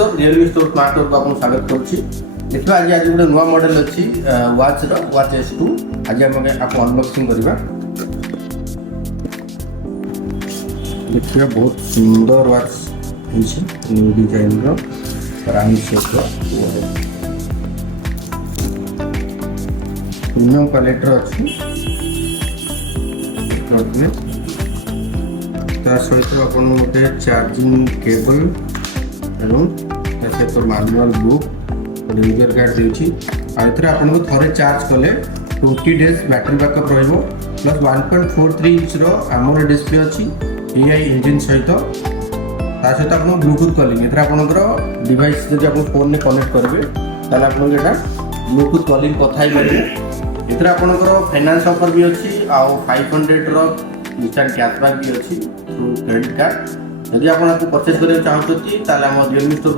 Realme store smart store को आपको स्वागत करुच्ची। देखिए आज गोटे नुआ मॉडल अच्छी वाच S2 आज आम आपको अनबॉक्सिंग करवा। देखिए बहुत सुंदर watch new design round shape premium quality अच्छी सहित आप गोटे चार्जिंग केबल एवं सहित मैनुअल बुक यूजर कार्ड देती आपको थे चार्ज कले 20 डेज बैटरी बैकअप रहिबो प्लस 1.43 इंच AMOLED डिस्प्ले अच्छी AI इंजिन सहित सहित आप ब्लूटूथ कॉलिंग एथरा आपनकर डिवाइस जब आप फोन में कनेक्ट करेंगे ताले आपन एटा ब्लूटूथ कॉलिंग कथा ही पारे एथरा आपनकर फाइनेंस ऑफर भी अच्छी आ 500 रो इंस्टेंट कैशबैक भी अच्छी थ्रू क्रेडिट कार्ड। यदि आप परचेज करना चाहते हैं रियलमी स्टोर